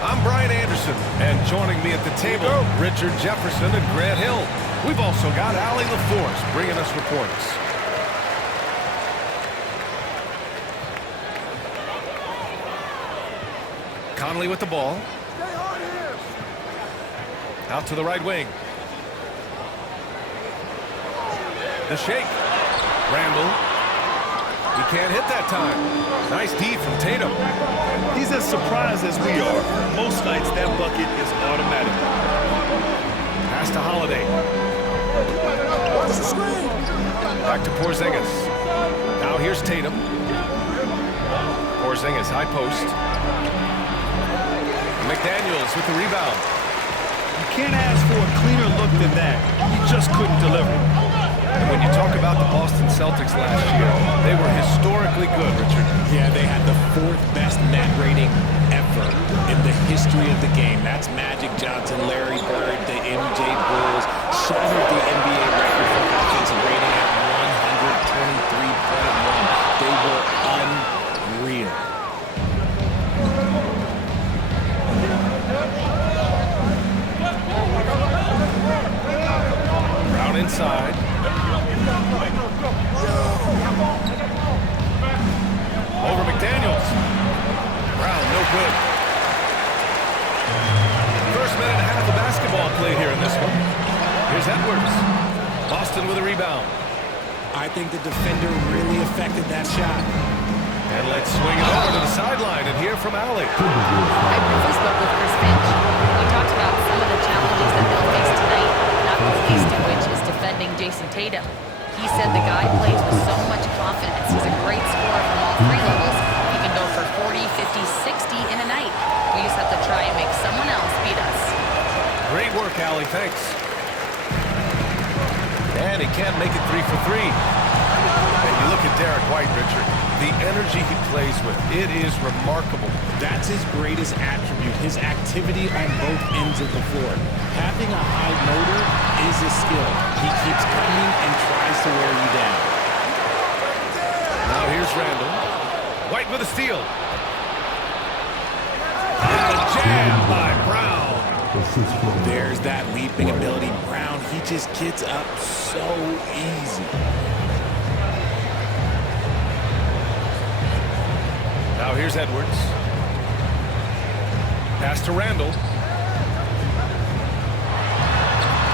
I'm Brian Anderson, and joining me at the table, Richard Jefferson and Grant Hill. We've also got Allie LaForce bringing us reports. Conley with the ball. Out to the right wing. The shake. Randall. He can't hit that time. Nice D from Tatum. He's as surprised as we are. Most nights that bucket is automatic. Pass to Holiday. Back to Porzingis. Now here's Tatum. Porzingis, high post. McDaniels with the rebound. You can't ask for a cleaner look than that. He just couldn't deliver. And when you talk about the Boston Celtics last year, they were historically good, Richard. Yeah, they had the 4th best net rating ever in the history of the game. That's Magic Johnson, Larry Bird, the MJ Bulls, shattered the NBA record for offensive rating at 123.1. They were unreal. Brown inside. Over McDaniels. Brown, no good. First minute and a half of basketball played here in this one. Here's Edwards. Boston with a rebound. I think the defender really affected that shot. And let's swing it over to the sideline and hear from Allie. I briefly spoke with Chris Finch. We talked about some of the challenges that they'll face tonight, not the least of which is defending Jason Tatum. He said the guy plays with so much confidence. He's a great scorer from all 3 levels. He can go for 40, 50, 60 in a night. We just have to try and make someone else beat us. Great work, Allie. Thanks. And he can't make it 3 for 3. And you look at Derek White, Richard. The energy he plays with, it is remarkable. That's his greatest attribute, his activity on both ends of the floor. Having a high motor is a skill. He keeps coming and tries to wear you down. Now here's Randall. White with a steal. And a jam by Brown. There's that leaping ability. Brown, he just gets up so easy. Now here's Edwards. Pass to Randall.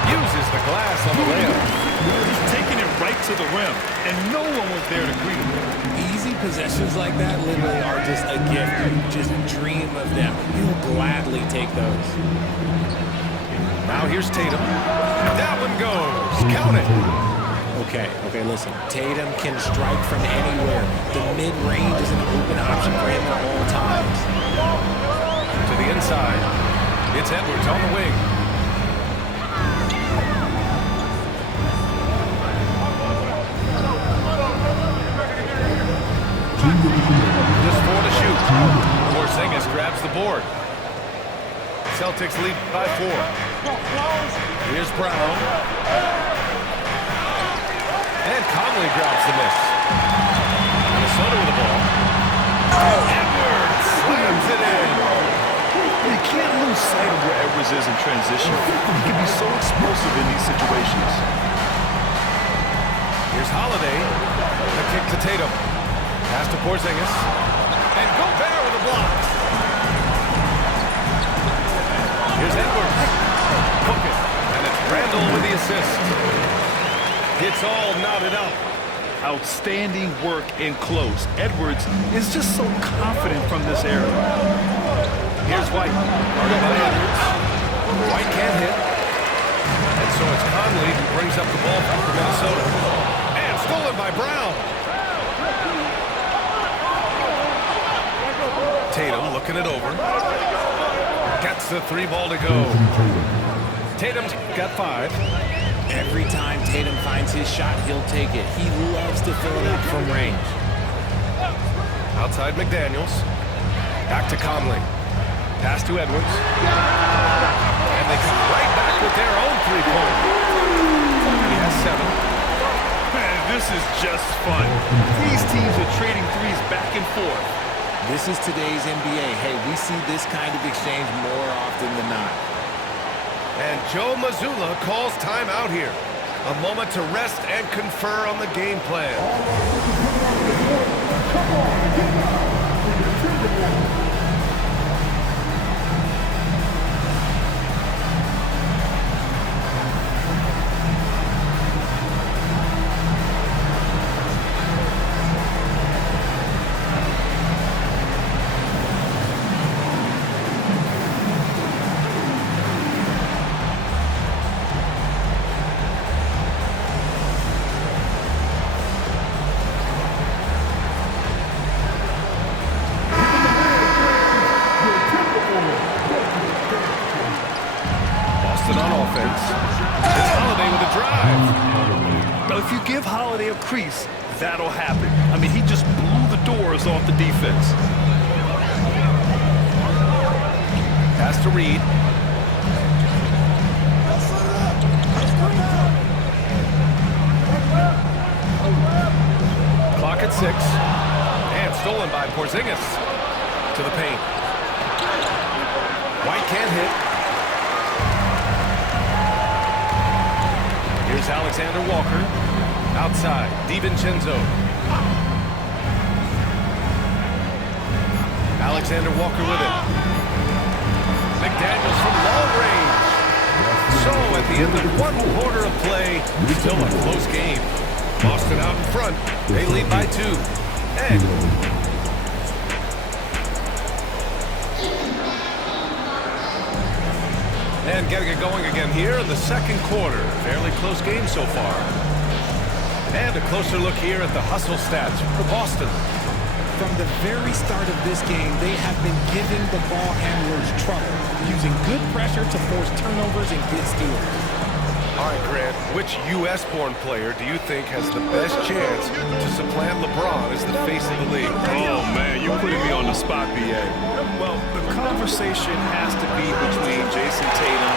Uses the glass on the layup. He's taking it right to the rim, and no one was there to greet him. Easy possessions like that literally are just a gift. You just dream of them. You'll gladly take those. Now here's Tatum. That one goes. Count it. Okay, listen. Tatum can strike from anywhere. The mid-range is an open option for him at all times. To the inside. It's Edwards on the wing. Just 4 to shoot. Porzingis grabs the board. Celtics lead by 4. Here's Brown. And Conley drops the miss. Minnesota with the ball. Edwards slams it in. You can't lose sight of where Edwards is in transition. He can be so explosive in these situations. Here's Holiday. The kick to Tatum. Pass to Porzingis. And Gobert with a block. Here's Edwards. Hook it. And it's Randall with the assist. It's all knotted up. Outstanding work in close. Edwards is just so confident from this area. Here's White. Guarded by Edwards. White can't hit. And so it's Conley who brings up the ball for Minnesota. And stolen by Brown. Tatum looking it over. Gets the 3 ball to go. Tatum's got 5. Every time Tatum finds his shot, he'll take it. He loves to fill it up from range. Outside McDaniels. Back to Conley. Pass to Edwards. And they come right back with their own 3-pointer. He has 7. Man, this is just fun. These teams are trading threes back and forth. This is today's NBA. Hey, we see this kind of exchange more often than not. And Joe Mazzulla calls timeout here. A moment to rest and confer on the game plan. On offense. It's Holiday with a drive. Now, if you give Holiday a crease, that'll happen. I mean, he just blew the doors off the defense. Pass to Reed. Clock at 6. And stolen by Porzingis. To the paint. White can't hit. Here's Alexander Walker. Outside, DiVincenzo. Alexander Walker with it. McDaniels from long range. So at the end of one quarter of play, still a close game. Boston out in front. They lead by 2. And getting it going again here in the second quarter. Fairly close game so far. And a closer look here at the hustle stats for Boston. From the very start of this game, they have been giving the ball handlers trouble, using good pressure to force turnovers and get steals. All right, Grant, which U.S.-born player do you think has the best chance to supplant LeBron as the face of the league? Oh, man, you're putting me on the spot, B.A. Well, the conversation has to be between Jason Tatum,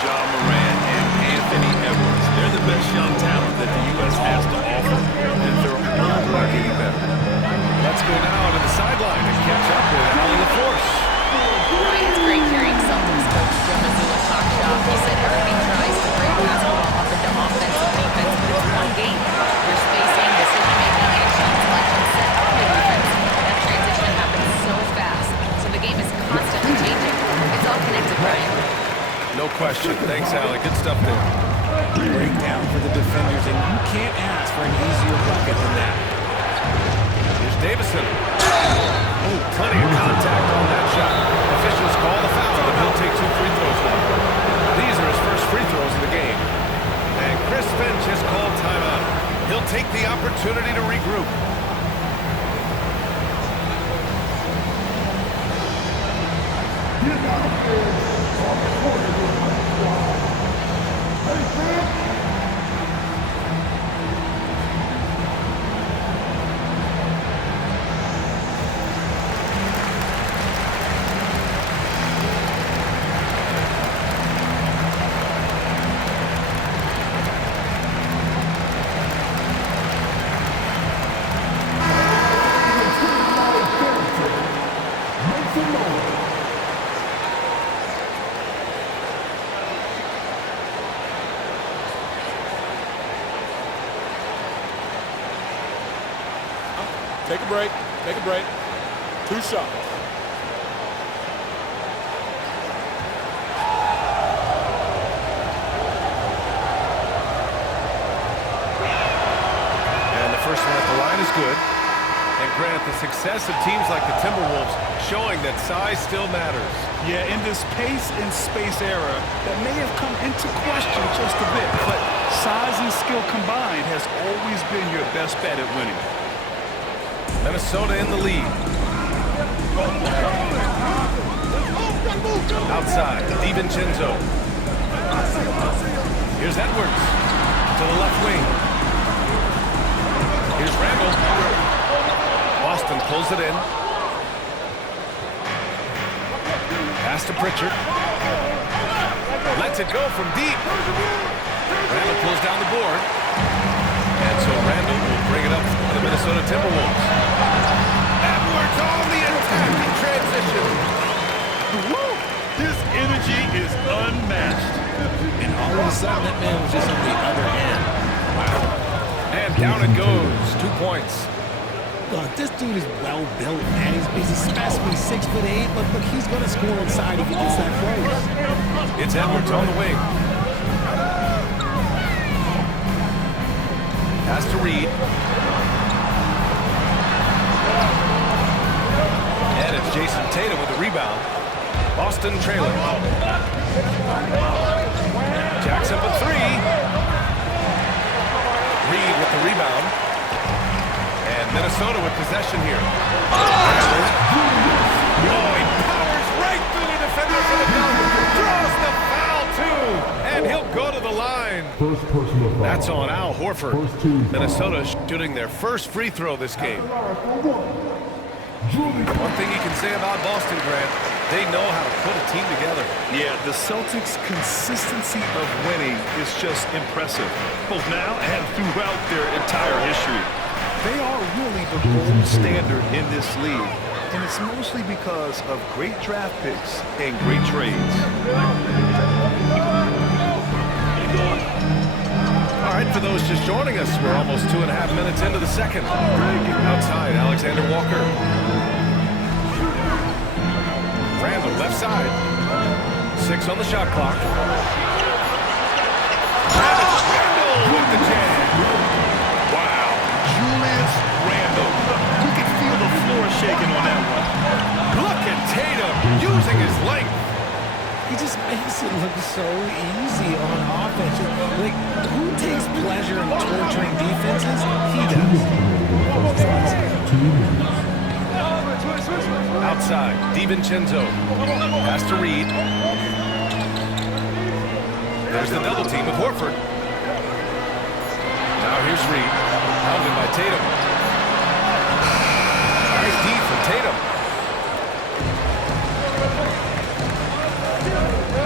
Ja Morant, and Anthony Edwards. They're the best young talent that the U.S. has to offer, and they're all not getting better. Let's go now to the sideline and catch up with Allie LaForce. Ryan, it's great hearing Celtics coach Joe Mazzulla talk shop. He said everybody tries to bring basketball up into offense and defense, but it's one game. There's spacing, decision-making, and shot selection set up the defense. That transition happens so fast, so the game is constantly changing. It's all connected, Ryan. No question. Thanks, Allie. Good stuff there. Breakdown for the defenders, and you can't ask for an easier bucket than that. Here's Davison. Oh, plenty of contact on that shot. Officials call the foul, and he'll take 2 free throws now. These are his first free throws of the game. And Chris Finch has called timeout. He'll take the opportunity to regroup. Take a break. Take a break. 2 shots. And the first one at the line is good. And Grant, the success of teams like the Timberwolves showing that size still matters. Yeah, in this pace and space era, that may have come into question just a bit, but size and skill combined has always been your best bet at winning. Minnesota in the lead. Outside, DiVincenzo. Here's Edwards to the left wing. Here's Randall. Boston pulls it in. Pass to Pritchard. Lets it go from deep. Randall pulls down the board. And so Randall will bring it up for the Minnesota Timberwolves. Edwards on the attack. all of a sudden, that man was just on the other end. Wow. And down it goes. 2 points. Look, this dude is well built, man. He's a specimen. He's 6'8". Look, he's going to score inside if he gets that close. It's Edwards on the wing. Pass to Reed. And it's Jason Tatum with the rebound. Boston trailing. Jackson with 3. Reed with the rebound. And Minnesota with possession here. Oh, he powers right through the defenders of the double. Draws the foul, too. And he'll go to the line. First personal foul. That's on Al Horford. First team foul. Minnesota shooting their first free throw this game. One thing you can say about Boston, Grant, they know how to put a team together. Yeah, the Celtics' consistency of winning is just impressive, both now and throughout their entire history. They are really the gold standard in this league, and it's mostly because of great draft picks and great trades. All right, for those just joining us, we're almost 2.5 minutes into the second. Outside, Alexander Walker. Randall, left side. 6 on the shot clock. Randall with the jam. Wow, Julius Randle. You can feel the floor shaking on that one. Look at Tatum using his length. He just makes it look so easy on offense. Like, who takes pleasure in torturing defenses? He does. Outside, DiVincenzo. Pass to Reed. There's the double team with Horford. Now here's Reed. Hounded by Tatum. Nice D for Tatum.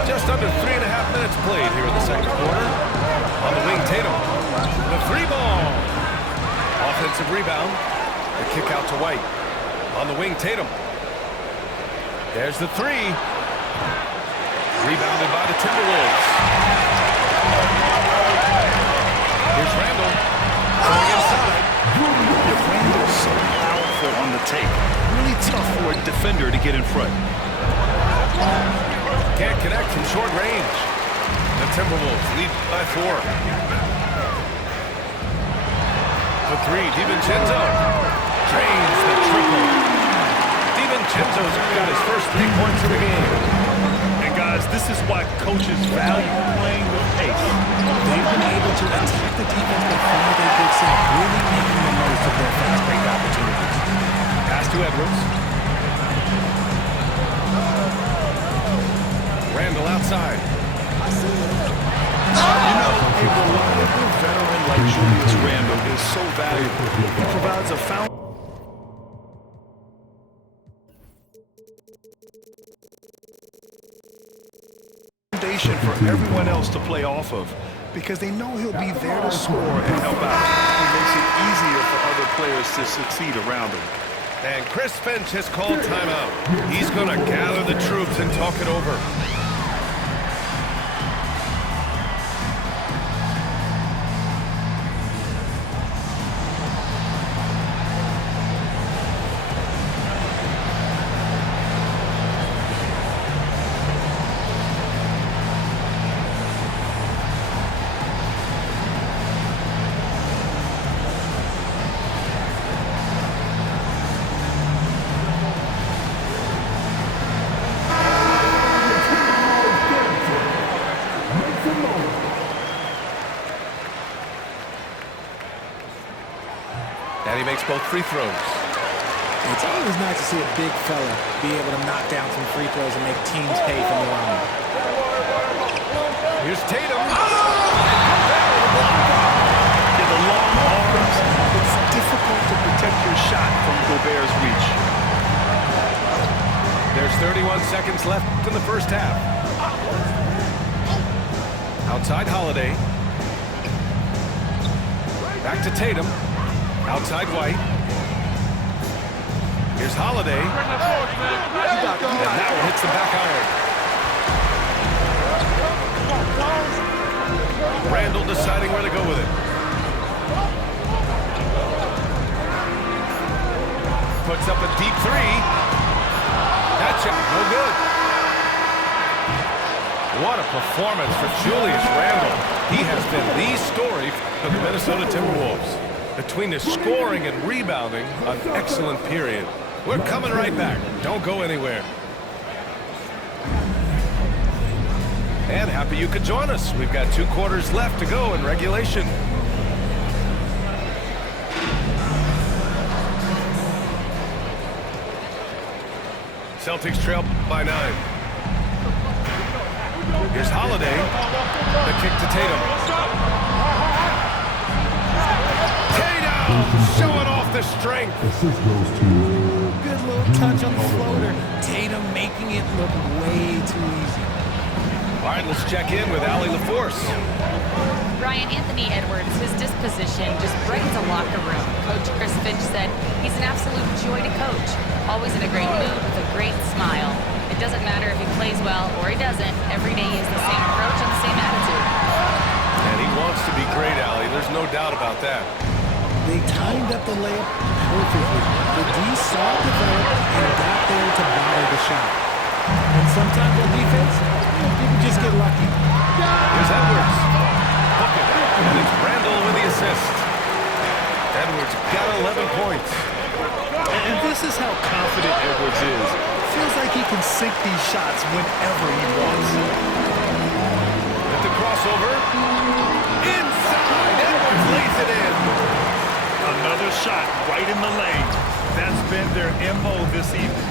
Just under 3.5 minutes played here in the second quarter. On the wing, Tatum. The 3-ball. Offensive rebound. The kick out to White. On the wing, Tatum. There's the 3. Rebounded by the Timberwolves. Here's Randall. Going inside. Randall's so powerful on the take. Really tough for a defender to get in front. Can't connect from short range. The Timberwolves lead by 4. The 3, DiVincenzo. Drains the triple. DiVincenzo's got his first 3 points of the game. And guys, this is why coaches value playing with pace. They've been able to attack the defense before they get set, really making the most of their fast break opportunities. Pass to Edwards. Randall outside. You know, a reliable veteran like Julius Randle is so valuable. He provides a foundation for everyone else to play off of, because they know he'll be there to score and help out. He makes it easier for other players to succeed around him. And Chris Finch has called timeout. He's going to gather the troops and talk it over. And he makes both free throws. It's always nice to see a big fella be able to knock down some free throws and make teams pay for the line. Here's Tatum. Yeah, the long arms, it's difficult to protect your shot from Gobert's reach. There's 31 seconds left in the first half. Outside Holiday. Back to Tatum. Outside White. Here's Holiday. And now hits the back iron. Randall deciding where to go with it. Puts up a deep three. That shot, no good. What a performance for Julius Randle. He has been the story of the Minnesota Timberwolves. Between the scoring and rebounding, an excellent period. We're coming right back. Don't go anywhere. And happy you could join us. We've got 2 quarters left to go in regulation. Celtics trail by 9. Here's Holiday. The kick to Tatum. Tatum showing off the strength. Assist goes to Good little touch on the floater. Tatum making it look way too easy. All right, let's check in with Allie LaForce. Ryan, Anthony Edwards, his disposition just brightens a locker room. Coach Chris Finch said he's an absolute joy to coach. Always in a great mood with a great smile. It doesn't matter if he plays well or he doesn't. Every day he has the same approach and the same attitude. And he wants to be great, Allie. There's no doubt about that. They timed up the layup perfectly. The D saw it develop and got there to bother the shot. And sometimes on defense, people just get lucky. Here's Edwards. Look at it. And it's Randall with the assist. Edwards got 11 points. And this is how confident Edwards is. Feels like he can sink these shots whenever he wants. With the crossover. Inside. Edwards lays it in. Another shot right in the lane. That's been their MO this evening.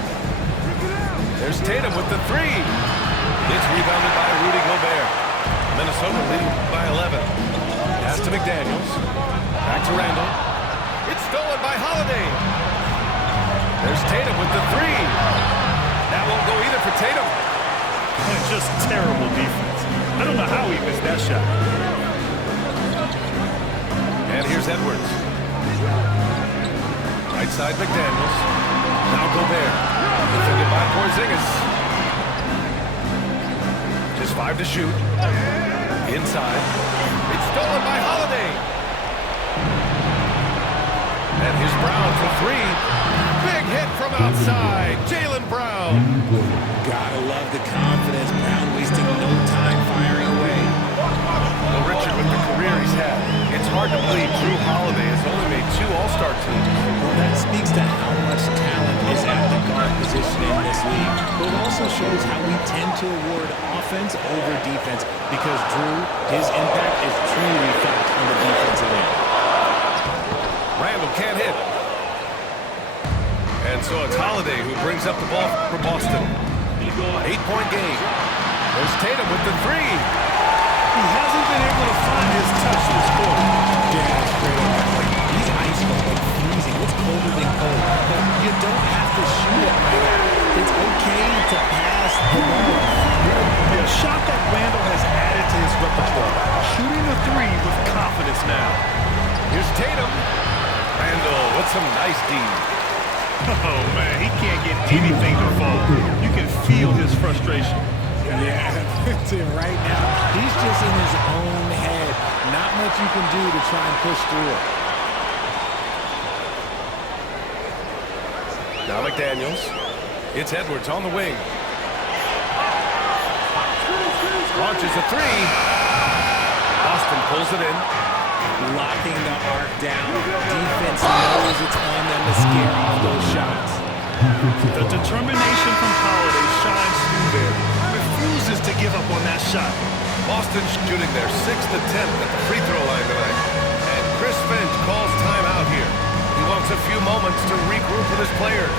There's Tatum with the 3. It's rebounded by Rudy Gobert. Minnesota leading by 11. Pass to McDaniels. Back to Randall. It's stolen by Holiday. There's Tatum with the 3. That won't go either for Tatum. Just terrible defense. I don't know how he missed that shot. And here's Edwards. Right side McDaniels. Now Gobert. Defended by Porzingis. Just 5 to shoot. Inside. It's stolen by Holiday. And here's Brown for 3. Big hit from outside. Jaylen Brown. Gotta love the confidence. Brown wasting no time firing away. Well, Richard, with the career he's had, it's hard to believe Drew Holiday has only made 2 All-Star teams. Well, that speaks to how much talent is at the guard position in this league. But it also shows how we tend to award offense over defense because Drew, his impact is truly felt on the defensive end. Randall can't hit. And so it's Holiday who brings up the ball for Boston. 8-point game. There's Tatum with the 3. He hasn't been able to find his touch this quarter. Yeah, that's great. He's ice cold, like freezing. What's colder than cold? But you don't have to shoot it like that. It's okay to pass the ball. A shot that Randall has added to his repertoire. Shooting the 3 with confidence now. Here's Tatum. Randall with some nice D. Oh, man, he can't get anything to fall. You can feel his frustration. Yeah, that's it right now. He's just in his own head. Not much you can do to try and push through it. Now McDaniels. It's Edwards on the wing. Launches a 3. Boston pulls it in. Locking the arc down. Defense knows it's on them to scare off those shots. The determination from Holiday shines through there. Refuses to give up on that shot. Boston shooting their 6th attempt at the free throw line tonight. And Chris Finch calls timeout here. He wants a few moments to regroup with his players.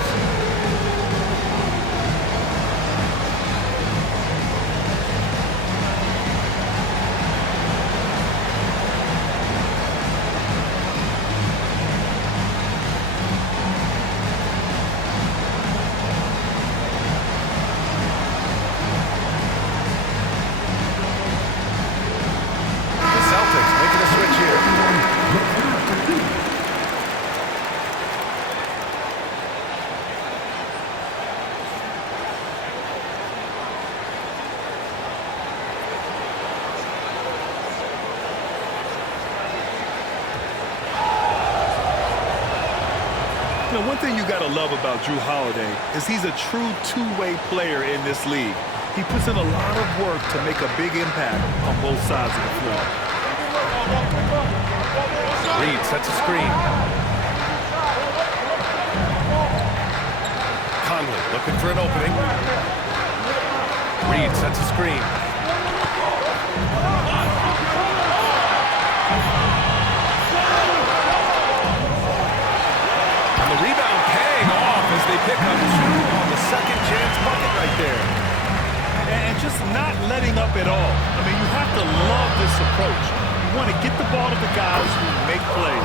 know, one thing you got to love about Jrue Holiday is he's a true two-way player in this league. He puts in a lot of work to make a big impact on both sides of the floor. Reed sets a screen. Conley looking for an opening. Reed sets a screen. And the rebound paying off as they pick up two on the second chance bucket right there. And just not letting up at all. I mean, you have to love this approach. You want to get the ball to the guys who make plays.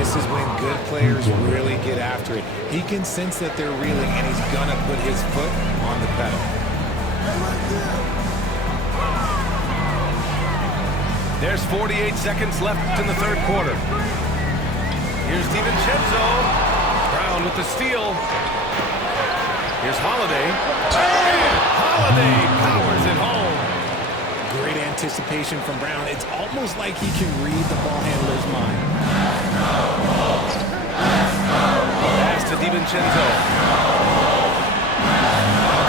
This is when good players really get after it. He can sense that they're reeling, and he's going to put his foot on the pedal. There's 48 seconds left in the third quarter. Here's DiVincenzo. Brown with the steal. Here's Holiday. And Holiday powers it home. Great anticipation from Brown. It's almost like he can read the ball handler's mind. Pass to DiVincenzo.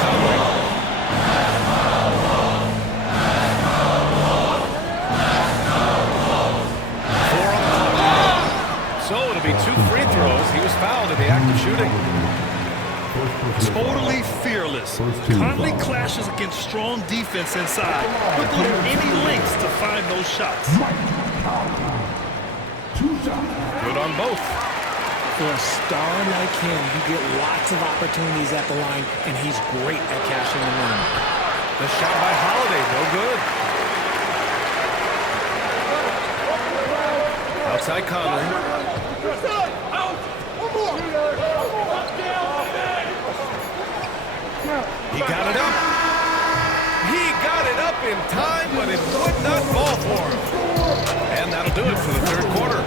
Conley. 4 on the clock. So it'll be 2 free throws. He was fouled in the act of shooting. Totally fearless. Conley clashes against strong defense inside, but go to any lengths to find those shots. Good on both. For a star like him, you get lots of opportunities at the line, and he's great at cashing them in. The shot by Holiday, no good. Outside Conley. He got it up. He got it up in time, but it would not fall for him. And that'll do it for the third quarter.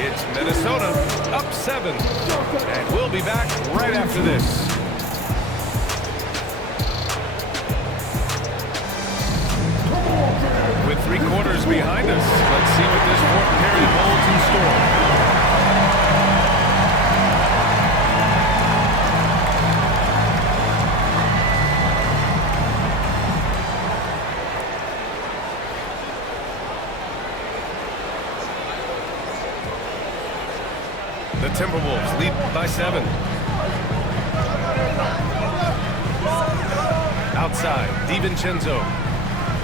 It's Minnesota up 7. And we'll be back right after this. With 3 quarters behind us, let's see what this fourth period holds in store. The Timberwolves lead by 7. Outside, DiVincenzo.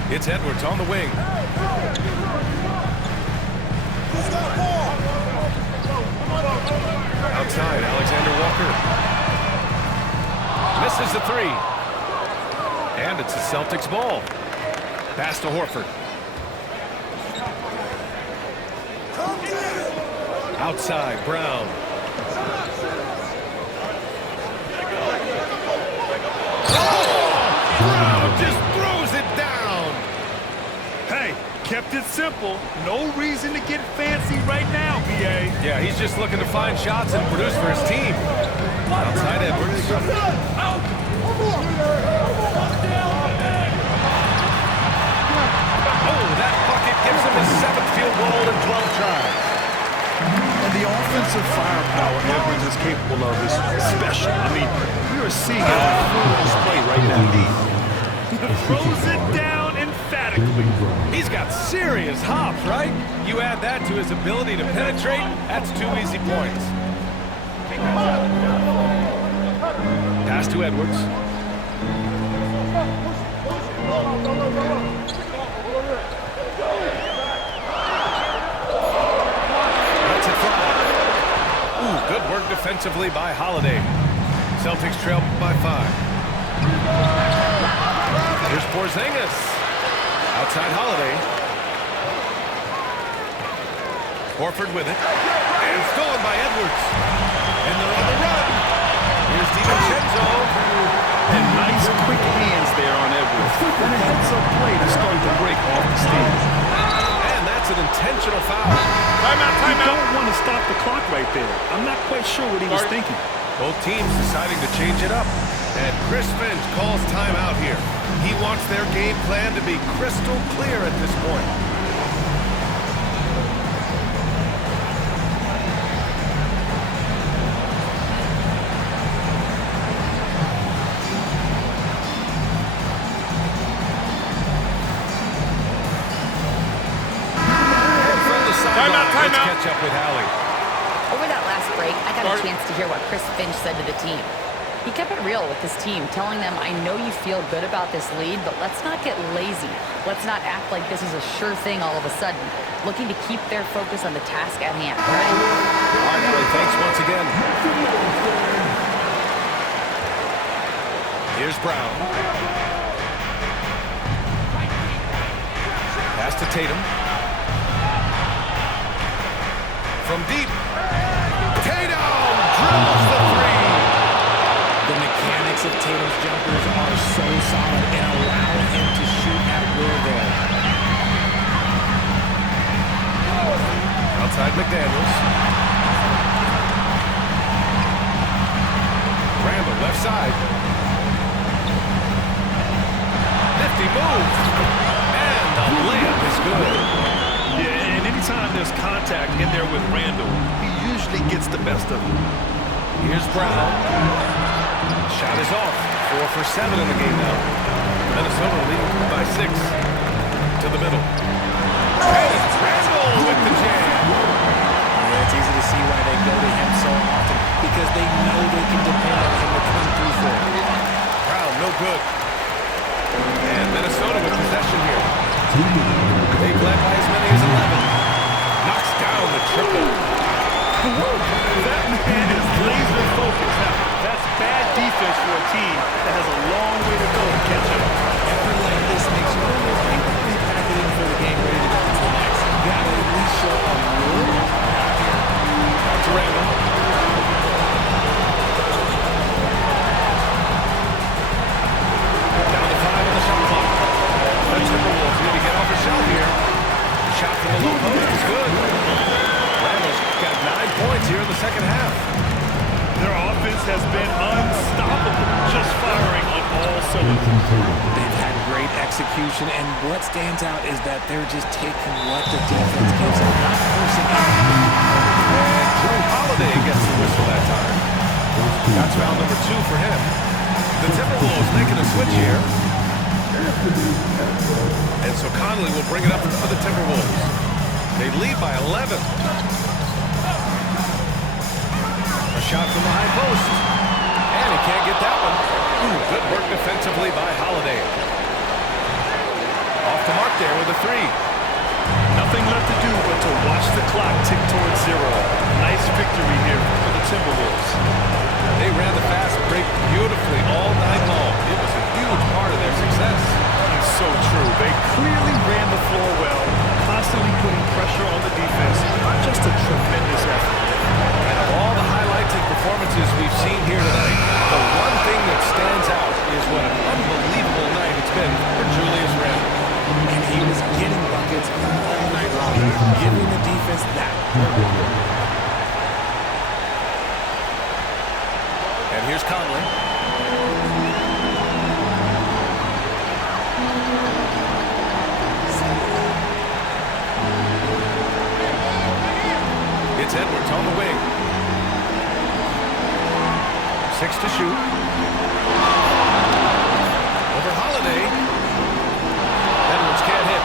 It's Edwards on the wing. Outside, Alexander Walker. Misses the 3. And it's the Celtics ball. Pass to Horford. Outside, Brown. Oh! Brown just throws it down. Hey, kept it simple. No reason to get fancy right now, BA. Yeah, he's just looking to find shots and produce for his team. Outside Edwards. Oh, that bucket gives him his 7th field goal in 12 tries. And the offensive firepower Edwards is capable of is special. I mean, we are seeing it on full display right now. Throws it down emphatically. He's got serious hops, right? You add that to his ability to penetrate, that's 2 easy points. Pass to Edwards. Lets it fly. Ooh, good work defensively by Holiday. Celtics trail by 5. Here's Porzingis. Outside Holiday. Horford with it. And stolen by Edwards. And they're on the run. Here's DiVincenzo. And nice quick hands there on Edwards. And a heads-up play to start the break off the steal. And that's an intentional foul. Timeout, timeout. You don't want to stop the clock right there. I'm not quite sure what he was thinking. Both teams deciding to change it up. And Chris Finch calls timeout here. He wants their game plan to be crystal clear at this point. matchup with Hallie. Over that last break, I got a chance to hear what Chris Finch said to the team. He kept it real with his team, telling them, I know you feel good about this lead, but let's not get lazy. Let's not act like this is a sure thing all of a sudden. Looking to keep their focus on the task at hand. All right, Clay, thanks once again. Here's Brown. Pass to Tatum. From deep. Tatum drills the three. The mechanics of Tatum's jumpers are so solid and allow him to shoot at will there. Outside McDaniels. Randall left side. Nifty move. And the layup is good. Yeah, and anytime there's contact in there with Randall, he usually gets the best of him. Here's Brown. Shot is off. 4 for 7 in the game now. Minnesota leading by 6. To the middle. And it's Randall with the jam. Yeah, it's easy to see why they go to him so often, because they know they can depend on him to come through for it. Brown, no good. And Minnesota with possession here. They've led by as many as 11. Knocks down the triple. That man is laser focused. Now, that's bad defense for a team that has a long way to go to catch up. Effort like this makes you wonder if they can be packed in for the game ready to go to the next. You gotta at least show a little out here. Back to Randall. Down to 5 on the shot clock. The Timberwolves need to get off a shot here. The shot from the low post is good. Randall's got 9 points here in the second half. Their offense has been unstoppable, just firing on all cylinders. They've had great execution, and what stands out is that they're just taking what the defense gives them, not forcing it. And Drew Holiday gets the whistle that time. That's foul number 2 for him. The Timberwolves making a switch here. And so Conley will bring it up for the Timberwolves. They lead by 11. A shot from the high post. And he can't get that one. Ooh, good work defensively by Holiday. Off the mark there with a 3. Nothing left to do but to watch the clock tick towards 0. Nice victory here for the Timberwolves. They ran the fast break beautifully all night long. It was a huge part of their success. It's so true. They clearly ran the floor well, constantly putting pressure on the defense. Just a tremendous effort. And of all the highlights and performances we've seen here tonight, the one thing that stands out is what an unbelievable night it's been for Julius Randle. And he was getting buckets all night long, giving the defense that. And here's Conley. It's Edwards on the wing. 6 to shoot. Over Holiday. Edwards can't hit.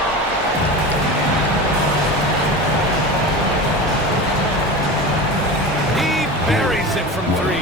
He buries it from 3.